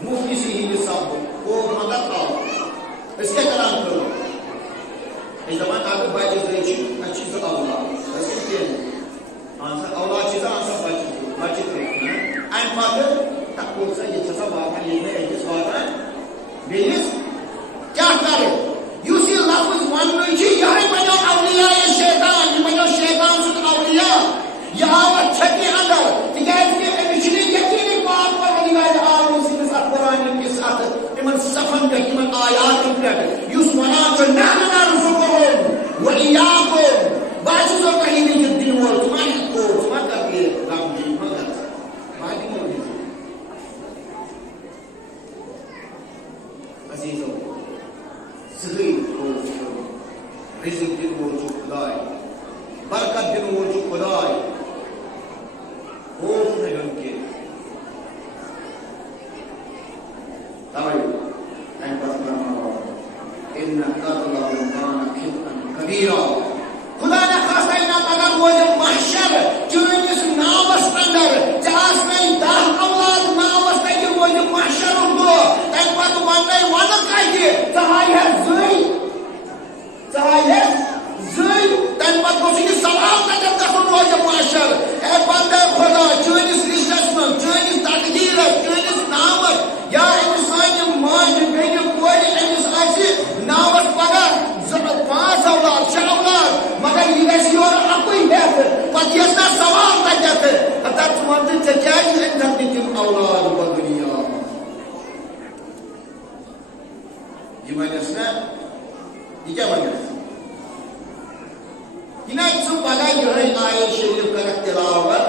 مفلسی ہٕنٛدِ سببہٕ او مدد آو أسۍ کیٛاہ کران کٲم أسۍ دپان اگر بچہِ زٕ چھِ اَسہِ چھِ زٕ اولاد أسۍ چھِ کینٛہہ اہن سا اولاد چھِ زٕ اہن سا بچہِ ترٛےٚ امہِ پتہٕ تپوس سا ییٚتہِ چھِ سا واتان ییٚلہِ نہٕ أکِس واتان بیٚیِس کیٛاہ کرٕ یُس یہِ لفظ وننٕے چھُ یِہوٚے بنیو اولیاء شیطان یہِ بنیو شیطان سُنٛد اولیاء یہِ آو اتھ چھکہِ اندر تِکیٛازِ کہِ أمِس چھُنہٕ یقیٖنٕے پاک پروردگار عالم سٕنٛدِس اتھ قرآن کِس اتھ تِمن صفن پٮ۪ٹھ تِمن آیاتن پٮ۪ٹھ یُس ونان چھُ نحن نرزقهم وإياكم بہٕ چھُسو تۄہہِ رزق دِنہٕ وول ژٕ ما ہیٚکھ کوٚر ژٕ ما کر یہِ غمگیٖن ما کر بہٕ دِمو رزق عزیٖزو سہی رزق دِنہٕ وول چھُ خداے برکت دِنہٕ وول چھُ خداے خوف نہٕ ہیوٚن کینٛہہ توے امہِ پتہٕ فرماو ان قتلهم كان خطئا كبيرا خدا نخواستہ اگر روزِ محشر چٲنِس ناوس اندر ژےٚ آسنَے 10 اولاد ناوس تتہِ روزِ محشرُک دۄہ تمہِ پتہٕ وننے ونہٕ کتہِ ژٕ ہایہَکھ زٕے تمہِ پتہٕ گوٚژھ یہِ سوال کتٮ۪ن گژھُن روزِ محشر اے بندے خدا چٲنِس رشتس منٛز چٲنِس تقدیرس چٲنِس ناوس یا أمِس سانہِ ماجہِ بیٚنہِ کورِ أمِس آسہِ ناوس پگاہ 5 اولاد 6 اولاد مگر یہِ گژھِ یورٕ اکُے ہٮ۪تھ پتہٕ یِیَس نا سوال تتٮ۪تھ ہتا ژٕ وَن تہٕ ژےٚ کیٛازِ أنۍتھکھ نہٕ تِم اولاد بدُنیا یہِ وَنٮ۪س نا یہِ کیٛاہ وَنٮ۪س یہِ نا ژٕ پگاہ یِہوٚے آیت شریٖف کرکھ تِلاوت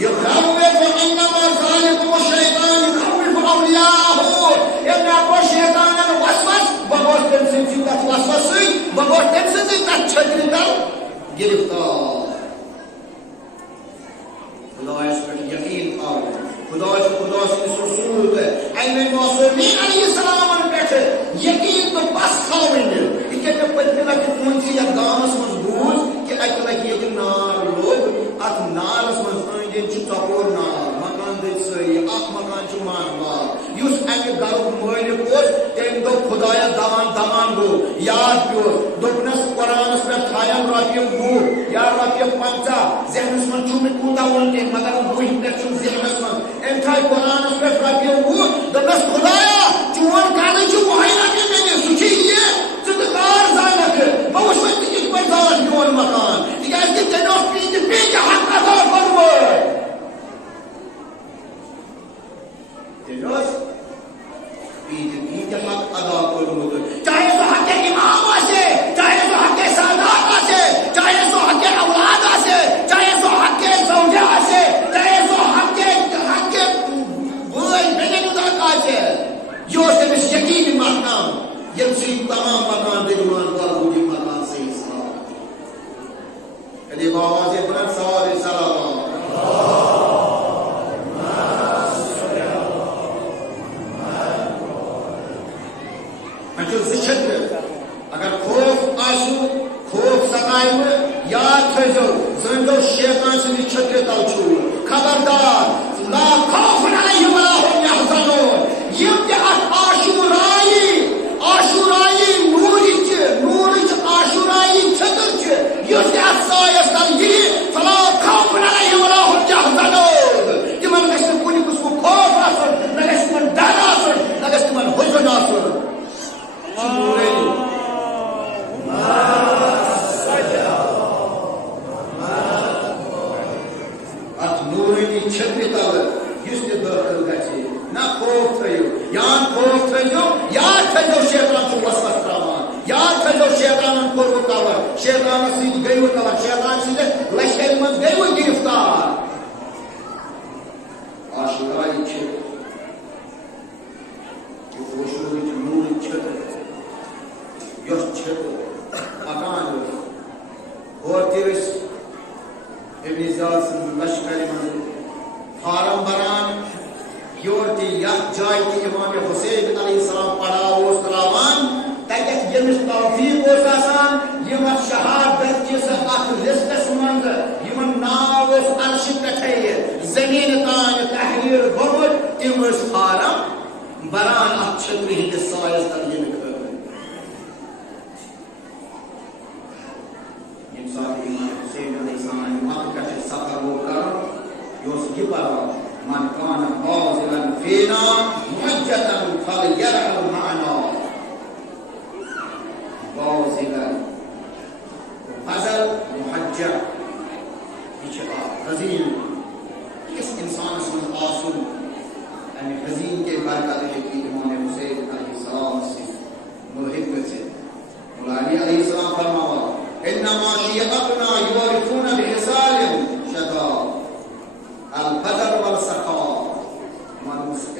يخوف انما ذلكم الشيطان يخوف اولياءه ابن ابو شيطان الوسوس بغوث تمسن تت وسوسي بغوث تمسن تت چھتری تل گرفتار خدایس پٮ۪ٹھ یقین آو خدا سٕنٛدِس رسوٗل تہٕ اَمہِ معصوٗمین علیہ السلامن پٮ۪ٹھ یقین تہٕ بس تھاوٕنۍ یہِ کیٛاہ مےٚ پٔتمہِ لٹہِ ووٚن ژےٚ یتھ گامس منٛز بوٗز کہِ اکہِ لٹہِ ییٚتہِ نار لوٚگ اتھ نارس منٛز أنٛدۍ أنٛدۍ چھُ ژۄپور نار مکان دٔدۍ سٲری اکھ مکان چھُ مانوار یُس امہِ گرُک مٲلِک اوس تٔمۍ دوٚپ خدایس دمان گوٚو یاد پیوٚس دوٚپنس قرآنس پٮ۪ٹھ تھایم رۄپیہِ 10 یا رۄپیہِ 50 ذہنس منٛز چھُم نہٕ کوٗتاہ ووٚن تٔمۍ مگر 10 پٮ۪ٹھ چھُم ذہنس منٛز أمۍ تھایہِ قرآنس پٮ۪ٹھ رۄپیہِ 10 دوٚپنس خدایا چون گرٕ چھُ 10 رۄپیہِ مےٚ سُہ چھُ یہِ ژٕ تہٕ کار زانکھ بہٕ وٕچھ وۄنۍ ژٕ کِتھ پٲٹھۍ زانکھ میون مکان تِکیٛازِ کہِ ژےٚ اوس پیٖنتہِ حق ادا کوٚرمُت تیٚلہِ اوس پیٖنتہِ حق ادا کوٚرمُت چاہے سُہ حقِ اِمام آسہِ چاہے سُہ حقِ سادات آسہِ چاہے سُہ حقِ اولاد آسہِ چاہے سُہ حقِ زوجہ آسہِ چاہے سُہ حقِ بٲے بیٚنٮ۪ن ہُنٛد حق آسہِ یہِ اوس تٔمِس یقیٖنی مقام ییٚمہِ سۭتۍ تمام مکان دِوان بربوٗدی مکان صحیح صاف یعنی آواز بلند سوال سلام زٕ چھترِ اگر خوف آسیو خوف ستایوٕ یاد تھٲیزیو زٲنۍزیو شیطان سٕنٛدِ چھترِ تل چھُو خبردار لا خوف علیہم ولا هم یحزنون یِم تہِ اتھ عاشورایی نوٗرٕچ عاشورایی چھتٕر چھِ یُس تہِ اتھ سایس تل یِیہِ فلا خوف علیہم ولا هم یحزنون تِمن گژھِ نہٕ کُنہِ قٕسمُک خوف آسُن نہ گژھِ تِمن ڈر آسُن نہ گژھِ تِمن حُزُن آسُن کور کور شیطان سی گئی کور شیطان سی لشکر من گئی گرفتار آشکاری خوشبو نور مکان اور تیرس ابن زیاد سن لشکر من فارم بران یور تی یک جائے تی امام حسین علیہ السلام پڑھا تراوان تک یمس توفیق آسان یم شہادت کس اخ لسٹس من یمن ناو عرش پٹھے زمین تان تحریر گومت تم فارم بران اخ چھتری ہندس سایس تر یم یم ساتھ امام حسین علیہ السلام مکہ کش سفر وہ کر یوس یہ پڑھا من کان باذلا فینا محجتا فلیرحم معنا باذلا فضل محجہ یہ حزین کس انسان سے آسن یعنی حزین کے برکت ہے کہ امام حسین علیہ السلام سے محبت سے مولانا علیہ السلام فرماوا انما شیعتنا یورثون بحسال شداد البدر والسخاء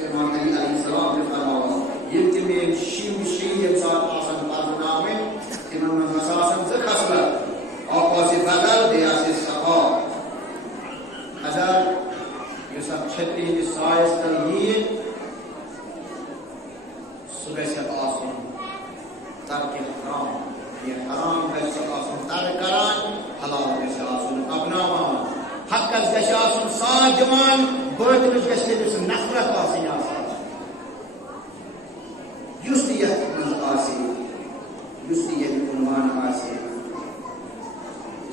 امام علی علیہ السلام نے فرمایا یہ تمہیں شیعہ ساتھ آسن پرنامے تمہیں مساسن سے خصلت آقاسی بدل دیاسی سخاء حضر یہ سب چھتی سائز تلہیر صبح سے آسن ترک حرام یہ حرام ہے سے آسن ترک کران حلال ہے سے آسن اپناوان حق از گش آسن سان جوان برد گش تمس نفرت آسن آسان یوستیت من آسی یوستیت عنوان آسی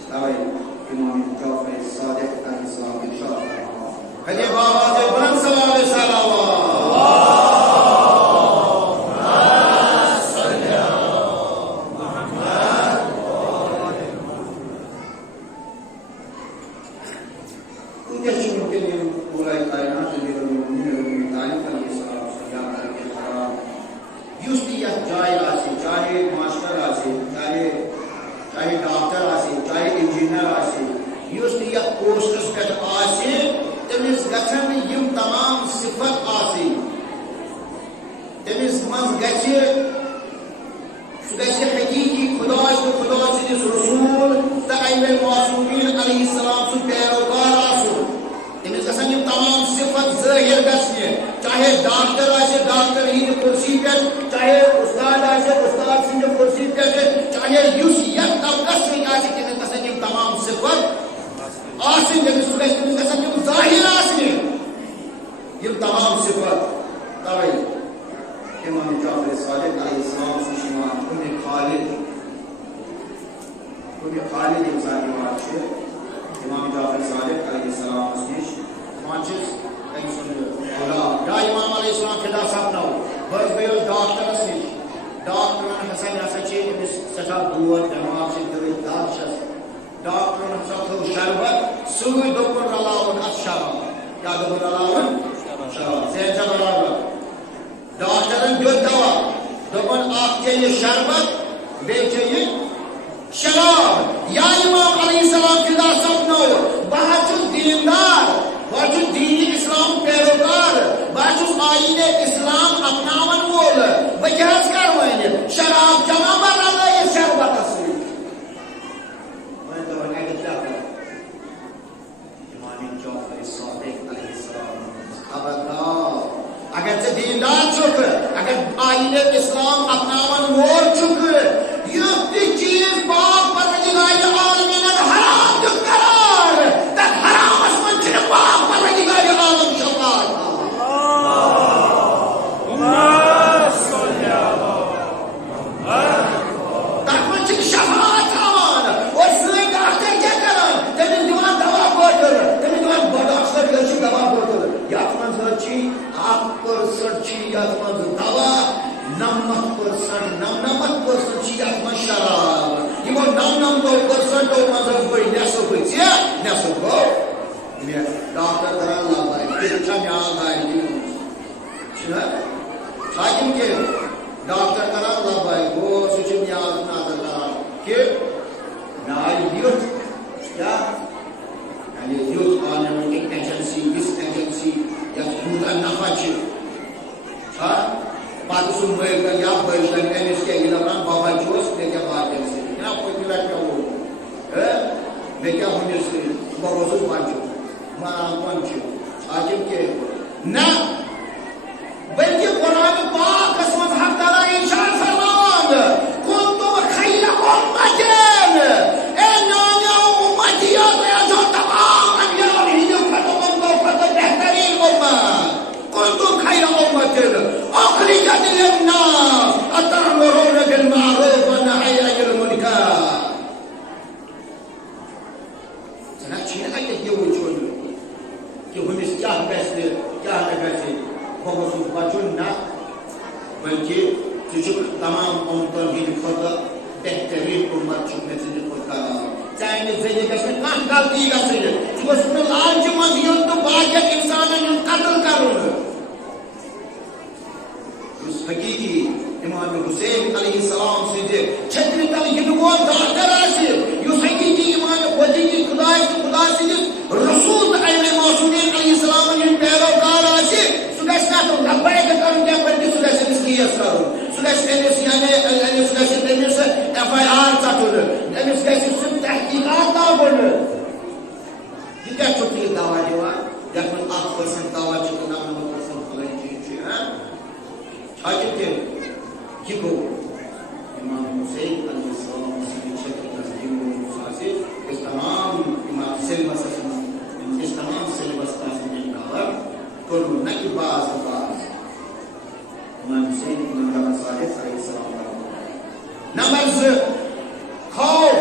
سوائے امام جعفر صادق علیہ السلام ارشاد خدی بابا دے بلند سوال سلاوات حاکم کے ڈاکٹر کرا اللہ بھائی وہ سچ نیاز نہ کرا کہ تمام امتن ہند خود بہترین امت مے خود قرار چاہے ذریعے گھر کھانا غلطی گھن لالچ من تو باقی انسان قتل کرن حقیقی امام حسین علیہ السلام سند چھتری تل ین وول ڈاکٹر اس حقیقی امام وجیدی خدا خدا سندس رسول علیہ معصومین علیہ السلام ہند پیروکار سہ گھر لبیک کرن بلکہ سہ گھس کیس کرن سہ گھس تمس ایف آئی آر ژٹن امس گھس تحقیقات لاگن یہ کیا تھی دعوی دِوان یتھ منٛز 1% دعوی چھ 99% فلٲنۍ چیٖز چھِ حاکم تہِ یہ گو امام حسین علیہ السلام اس تمام امام سیلبس اس تمام سیلبس کا کور نہ کہ بعض امام حسین امام صادق علیہ السلام نمبر 2 خوف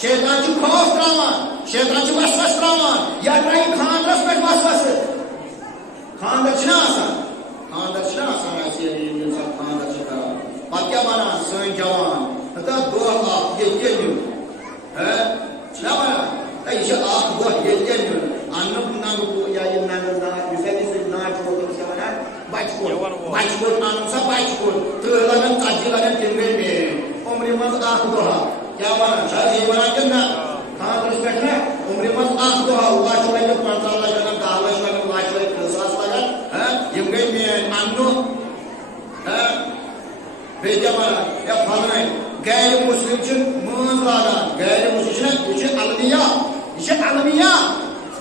شیطان چھ خوف تراوان شیطان چھ وسوسہ تراوان یا ترائی خاندرس پہ وسوسہ خاندر چھنا آسان ایسے انسان خاندر چھ کران پتہ کیا ونان سن جوان دہ اخ یہ نیون چھنا ونان یہ اخ دہ یہ نیون ان ننگ یا یہ ننگ ناچ کوت ونان بچ کوت ان سا بچ کوت 30 لگن 40 لگن تم گئی مین عمر مز اخ دہ کیا ونان شاید یہ ونان کہ نا خاندرس پہ نا عمر مز اخ دہ لچھ لگن 50 لگن 10 لچھ لگن لچھ لگن 30 لگن یم گئی مین انو بیٚیہِ ونان یا پھلٲنۍ غیر مسلم چھ مٲنٛز لاگان غیر مسلم یہ المیہ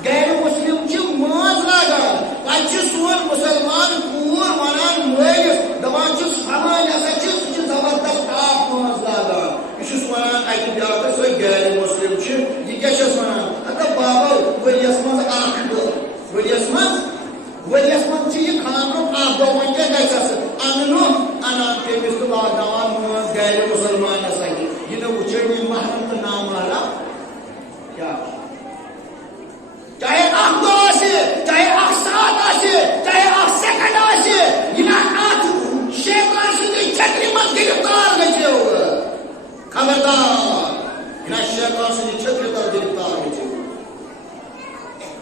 غیر مسلم چھ مٲنٛز لاگان پتہٕ چھ سون مسلمان کوٗر ونان مٲلِس دپان چھس پھلٲنۍ ہسا چھ سُہ چھ زبردست ٹاپ مٲنٛز لاگان یہ چھس ونان اکہِ بیاکھ سۄ غیر مسلم چھ یہ کیاہ چھس ونان بابا ؤریس منٛز اکھ دۄہ ؤریس منٛز چھ یہ خاندرُک اکھ دۄہ وۄنۍ کیاہ گژھٮ۪س انان تمس تو لاگناوان مٲنٛز غیر مسلمانس اتھِ یہ نہ وٕچھان یہ محرم تو نامحرم کیا چاہے اکھ دۄہ آسہِ چاہے اکھ ساتھ آسہِ چاہے اکھ سیکنڈ آسہِ یہ نہ اتھ شیطان سٕنٛدِ چھکرِ منٛز گرفتار گژھِو خبردار یہ نہ شیطان سٕنٛدِ چھکرِ تل گرفتار گژھِو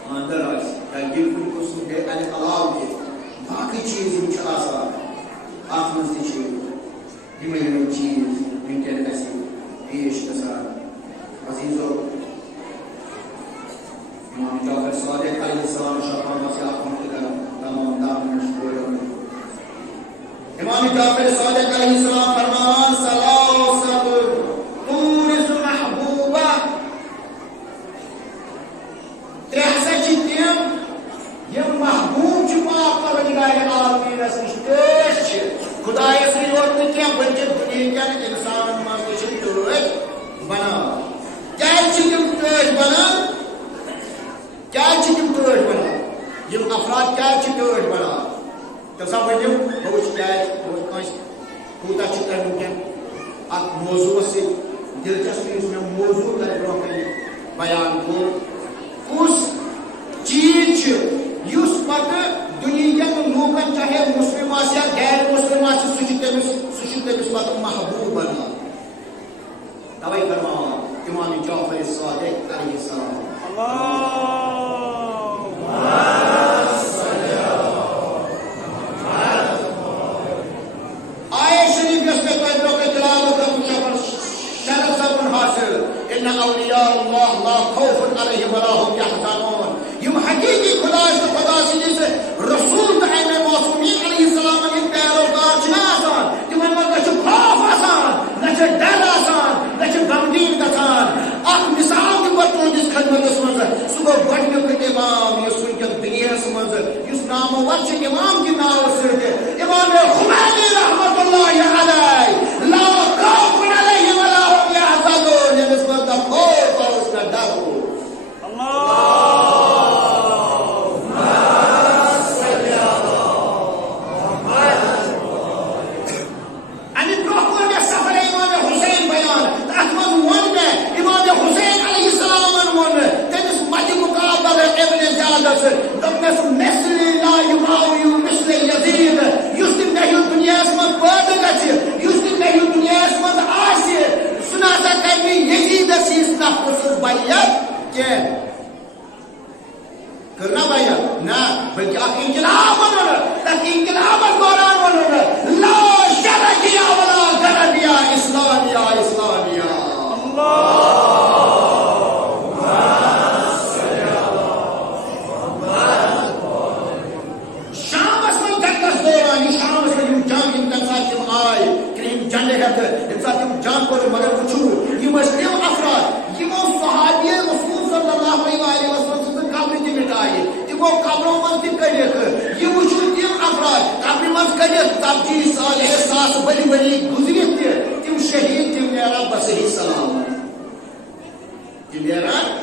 خاندر آسہِ یا یہ کُنہِ قٕسمُک گٔے امہِ علاوٕ تہِ باقٕے چیٖز یِم چھِ آسان اتھ منٛز تہِ چھِ یِمے چیٖز وٕنکٮ۪ن اَسہِ پیش گژھان عزیٖزو امام جعفر صادق علیہ السلام شفاعت سے آپ ہم کرم تمام دامن شکر امام جعفر صادق علیہ السلام فرمان ثلاثۃ تورث محبوبہ ترہسا چھ تم یم محبوب چھ پاک پروردگار عالمینس نش تیش چھ خدایس یوت نہ کینٛہہ بلکہ دنیا کٮ۪ن انسانن منٛز تہِ چھِ تٲج بنان کیازِ چھِ تِم تٲج بنان کیازِ چھِ تِم تٲج بنان یم افراد کیازِ چھِ تٲج بنان تمسا ؤنِو بہٕ وٕچھِ کیازِ بہٕ وٕچھِ کٲنٛسہِ کوٗتاہ چھُ تۄہہِ وٕنکٮ۪ن اتھ موضوٗعس سۭتۍ دلچسپی یُس مےٚ موضوٗع تۄہہِ برونٛہہ کنہِ بیان کوٚر کُس چیٖز چھُ یُس پتہٕ دُنہیٖکٮ۪ن لوٗکن چاہے مسلم آسہِ یا غیر مسلم آسہِ سُہ چھُ تٔمِس پتہٕ محبوٗب بنان توے فرماوان امام جعفر صادق علیہ السلام آیہ شریف یس میں تۄہہِ برونٛہہ کنہِ تلاوت کٔرمٕژ شرف سپُد حاصل ان اولیاء اللہ لا خوف علیہم ولا هم یحزنون یم حقیقی خدا تو خدا سندس رسول تہ امام معصومین علیہ السلام ہند پیروکار چھِ آسان تمن منٛز نہ چھُ خوف آسان نہ چھُ ڈر آسان نہ چھُ غمگیٖن گژھان اکھ مثال دِمہٕ بہٕ تُہنٛدِس خدمتس منٛز سُہ گوٚو گۄڈنیُک امام یُس وٕنکٮ۪ن دُنیاہس منٛز یُس نامور چھُ امام کہِ ناوٕ سۭتۍ امام خمینی رحمۃ اللہ علیہ لا خوف علیہم ولا هم یحزنون ییٚمِس منٛز نہ خوف اوس نہ ڈر اوس مثل لا يقاوم مثل يزيد يسلم له تم جان کر مگر وچو یم تم افراد یمو صحابی رسول صلی اللہ علیہ وسلم قبر تہ مٹائے تمو قبروں من تہ کڑک یہ وچو تم افراد قبر من کڑک تبدیل سال احساس بلی بلی گزرت تہ تم شہید تم نیران بصحیح سلامت تم نیران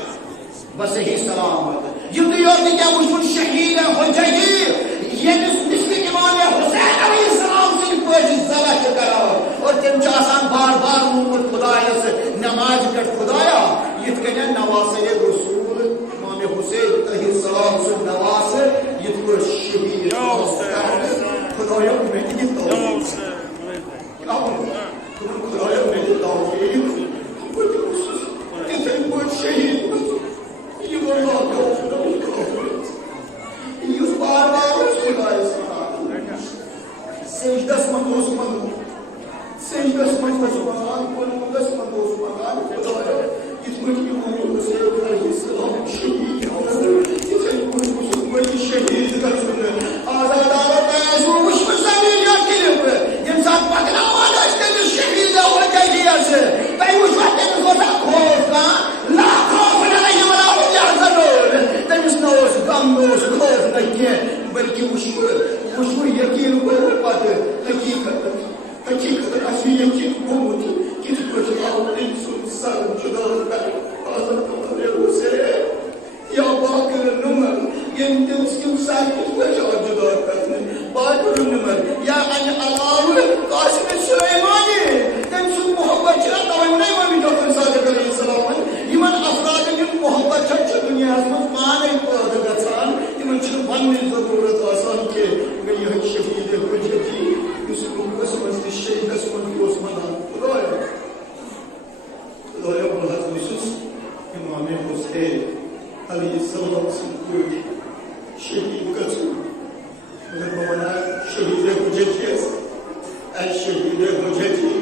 بصحیح سلامت یہ یوت کیا وچھن شہید حجی یہ مثل امام حسین علیہ السلام سے پاس ذبح کرو اور تم چاہان بار بار مومت خدایس نماز کر خدایا یہ کہ نواز رسول امام حسین علیہ السلام سے نواز یہ تو شہید خدایا میں یہ تو خدایا میں یہ توفیق کہ کوئی شہید یہ اللہ یہ بار بار سجدس منوس منو سجدس منوس منان قلوبس منوس منان خدایا اس میں امام حسین علیہ السلام شہید اس شہید کا آزادانہ پیسو مش مسائل یا کلپ انسان پکنا والا اس شہید ہو جائے سے بھائی اس وقت کو خوف کا لا خوف نہیں ولا هم يحزنون تمس نوس غم نوس خوف نہیں بلکہ وشو یقین کو پتہ حقیقت اصلی یقین کو کس کو چاہو انسان سر جدا کر حضرت حسین یا باقر نمر یم تم سر کس کو جدا کرنے باقر نمر یا ان علاوہ قاسم سلیمانی تم سن محبت چرا تونے میں ڈاکٹر صادق علیہ السلام یمن افراد کی محبت چھ دنیا میں پانے پد گژھان تمن چھ بننے ضرورت آسان کہ یہ شہید حجتی اس کو قسم شہید قسم کو سمجھنا خدایا بہت خصوص امام حسین علیہ السلام سے شہید قسم مگر بنا شہید حجتی اے شہید حجتی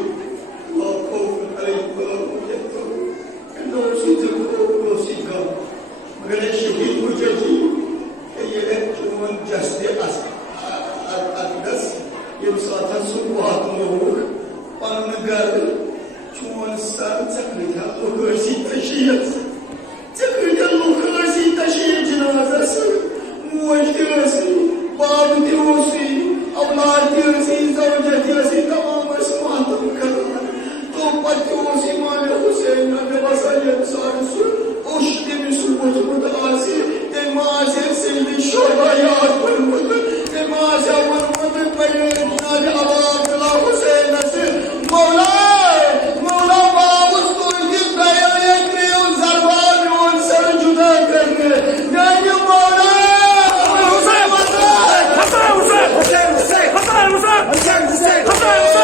لا خوف علیکم ولا حزن نو سیدھا نو سیدھا مگر شہید حجتی یہ چون جستے اقدس یم ساتھ سوات لوگ پن گھر چون سر چکریا لوکسی تشیت چکریا لوکسی تشیت جنازس موج تیسی باب تیسی اولاد تیسی زوجہ تیسی تمام اسماتم کرنا تو پتیوسی مال حسین نے بسایت سارس اوش دمی سبوت متعاسی تمازے سیدی شوہا یاد پرمت تمازے ورمت پرمت آواز اللہ حسین سے مولا مولا باوس تو یہ بیان ایک نیو زربان اور سر جدا کرنے نہیں مولا حسین حسین حسین حسین حسین حسین حسین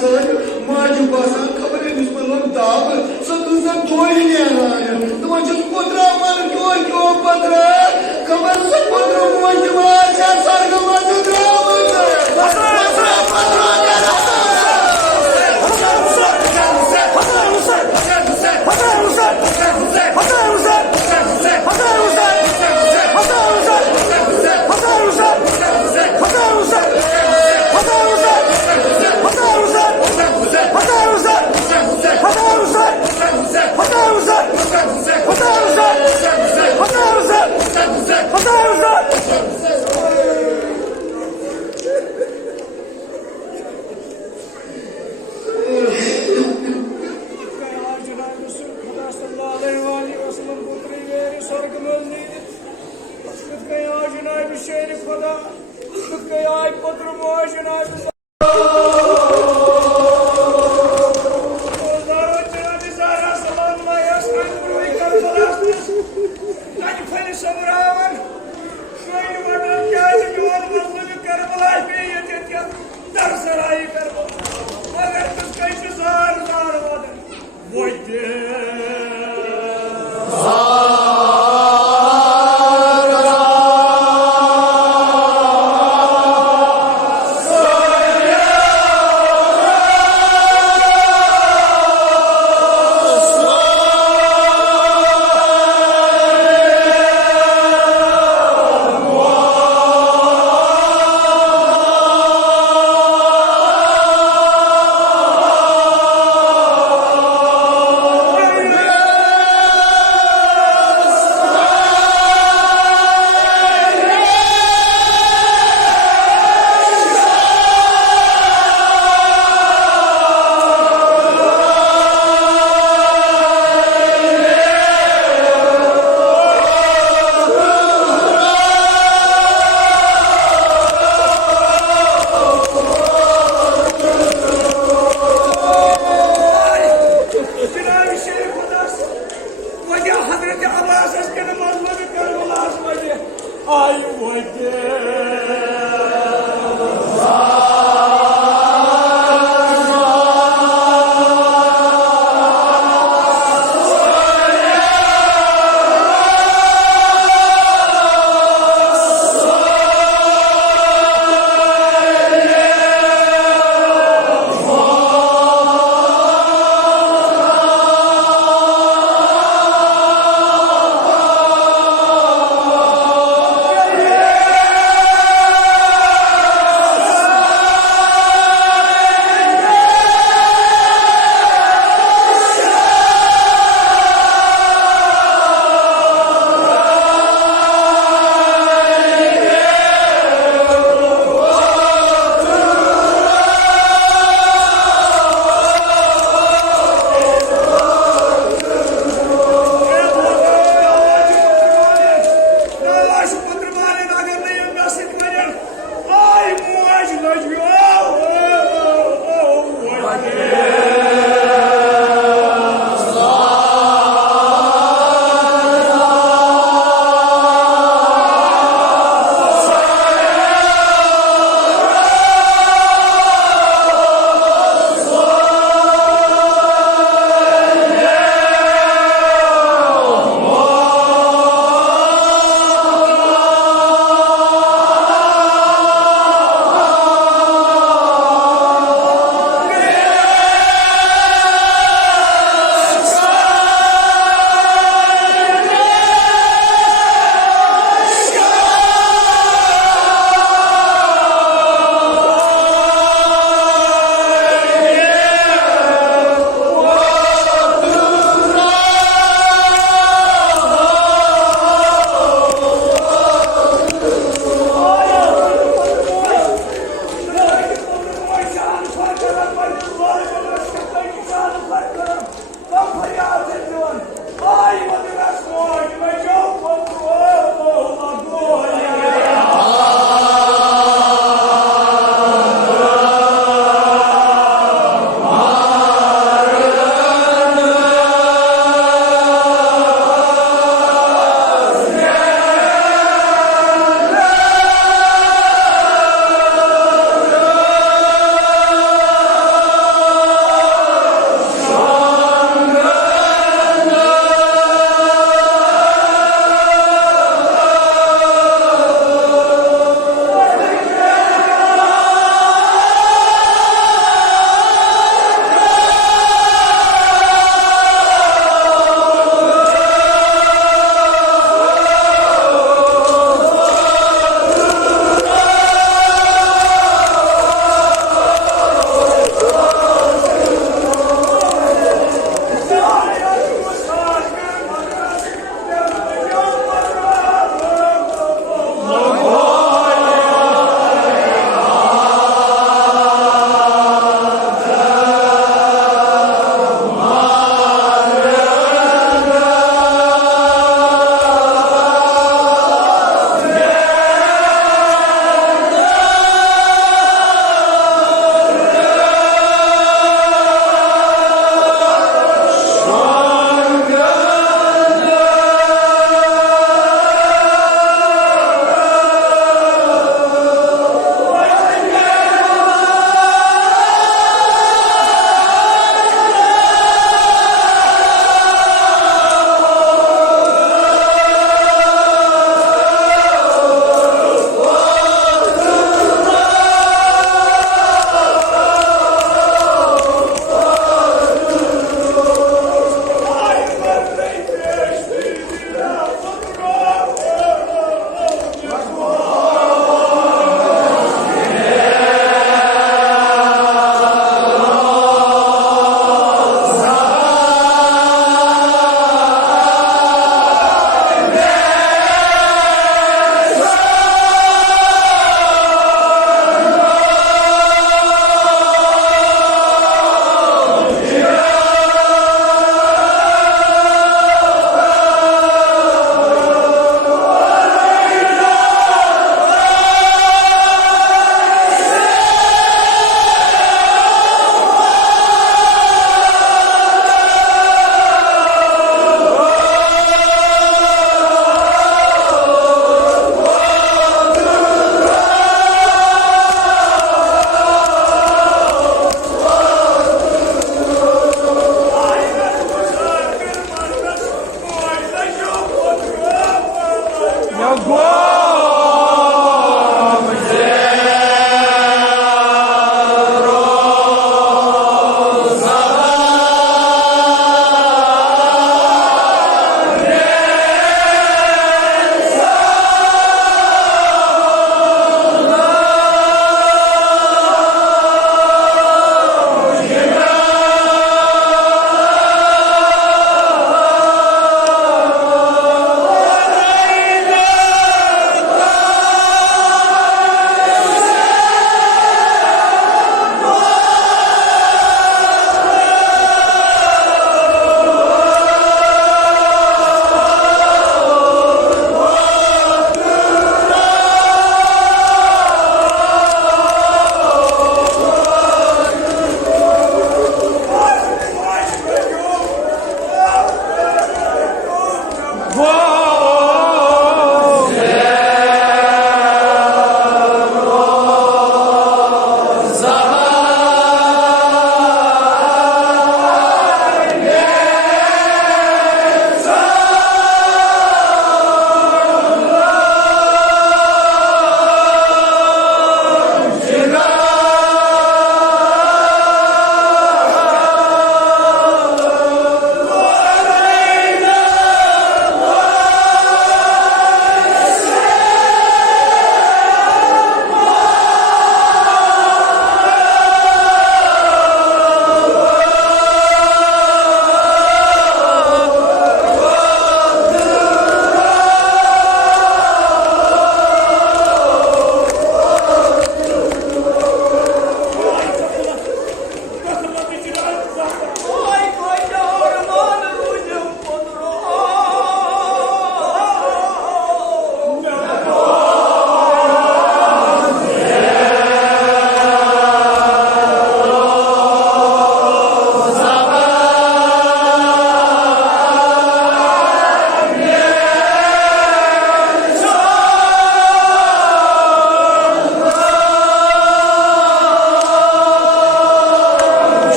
سر ماجہ باسان خبر امس مطلب دب سو کۭژاہ دۄہہِ نیران دپان چھس پترا من کیوں کیوں پترا خبر سو پترا موج ماج سرگم I would